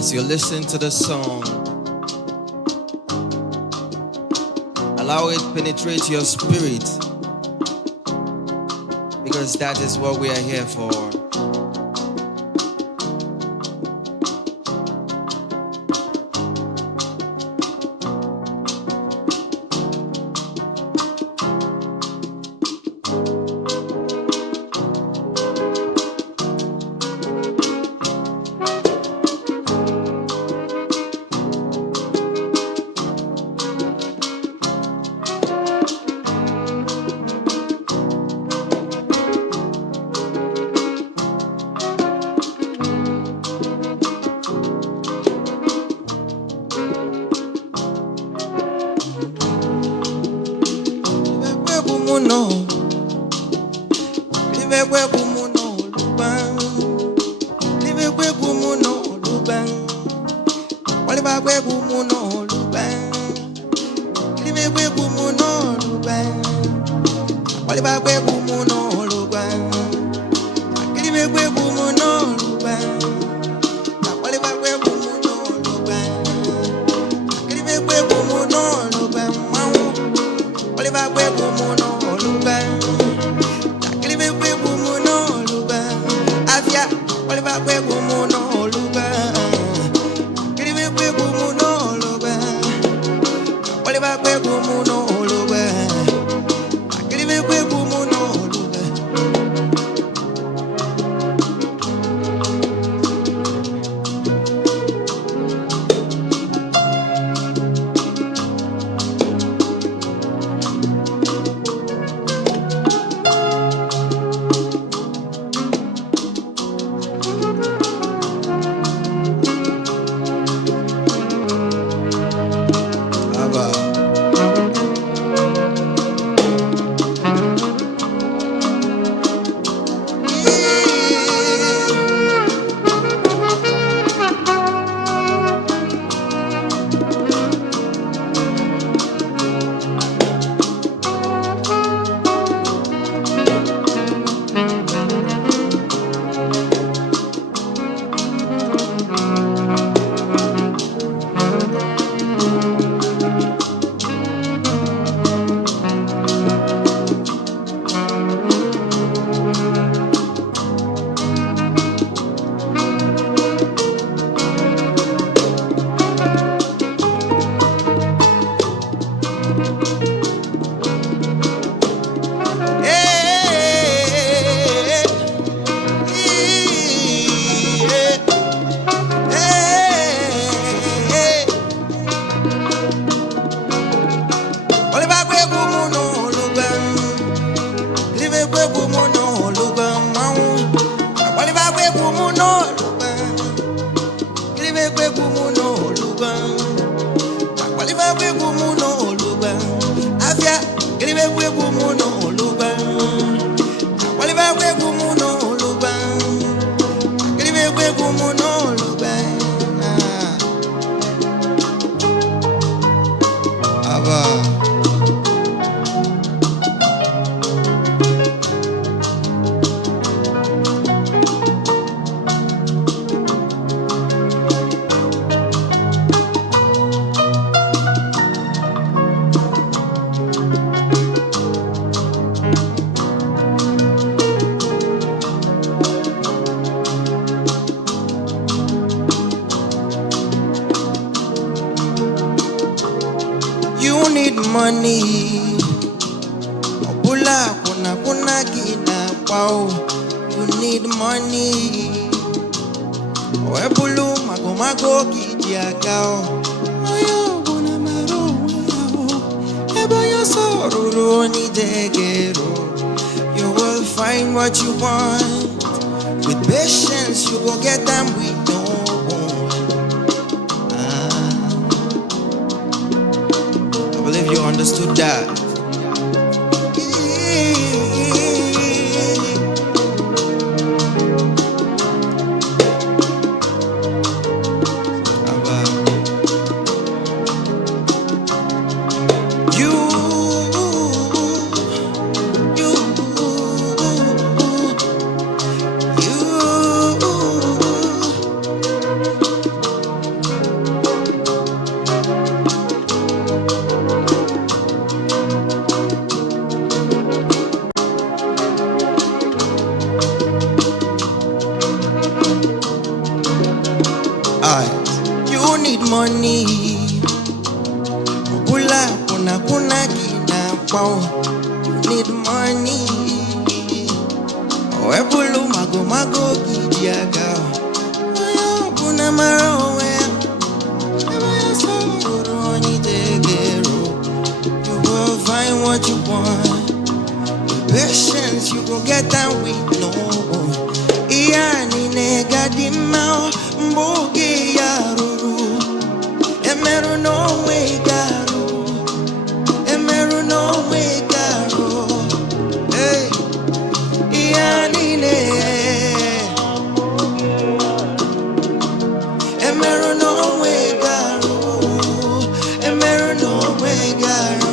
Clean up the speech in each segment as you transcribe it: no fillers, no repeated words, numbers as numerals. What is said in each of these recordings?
As you listen to the song, allow it penetrate your spirit, because that is what we are here for. You will find what you want. With patience, you go get them with no one. I believe you understood that. need money. Pula kuna kuna kina pao. You need money. Webulu mago mago kidiaga. Kuna maro. You will find what you want. With patience, you gon' get that with no. Iani nega di mao mboge yaruru. Emeru no way garu. Emeru no way garu. Hey, iani ne. Emeru no way garu. Emeru no way garu.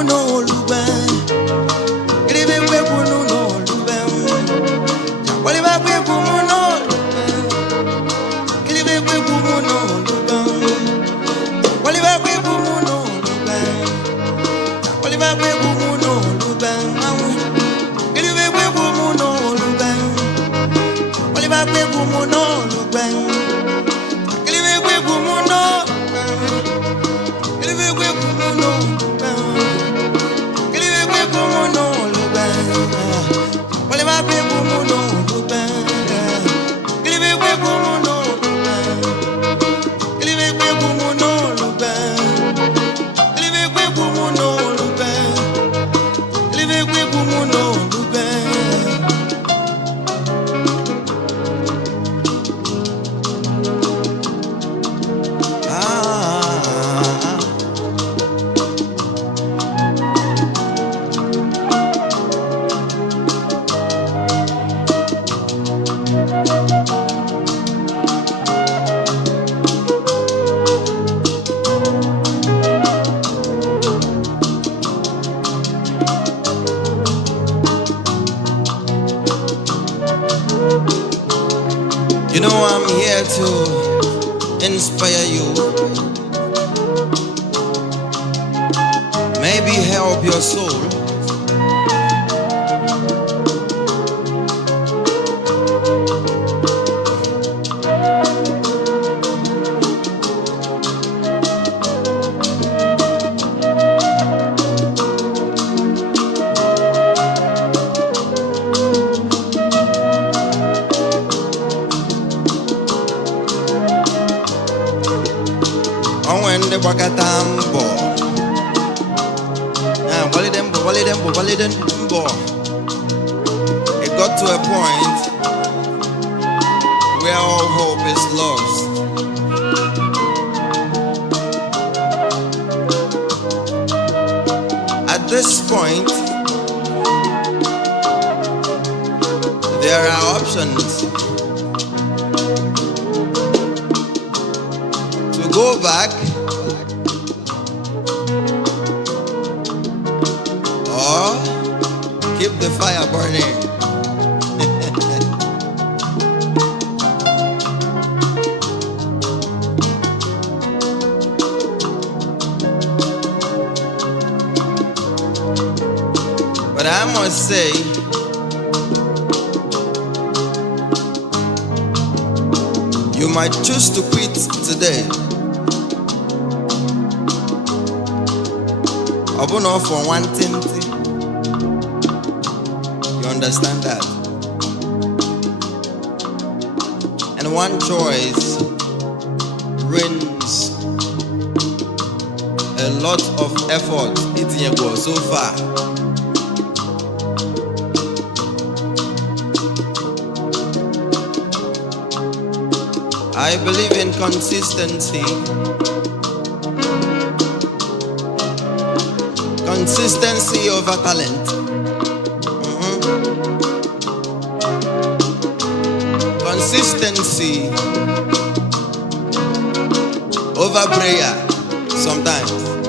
No luban, grive no luban. What if I pay no luban? Grive no luban. What if I pay no luban? What if I pay no luban? Grive no luban. What if I pay no luban? Grive no luban. You know I'm here to inspire you, maybe help your soul. Bakatambo. It got to a point where all hope is lost. At this point, there are options to go back or keep the fire burning. But I must say, you might choose to quit today. Open up for one thing. You understand that? And one choice brings a lot of effort. It's Igbo so far. I believe in consistency. Consistency over talent. Consistency over prayer sometimes.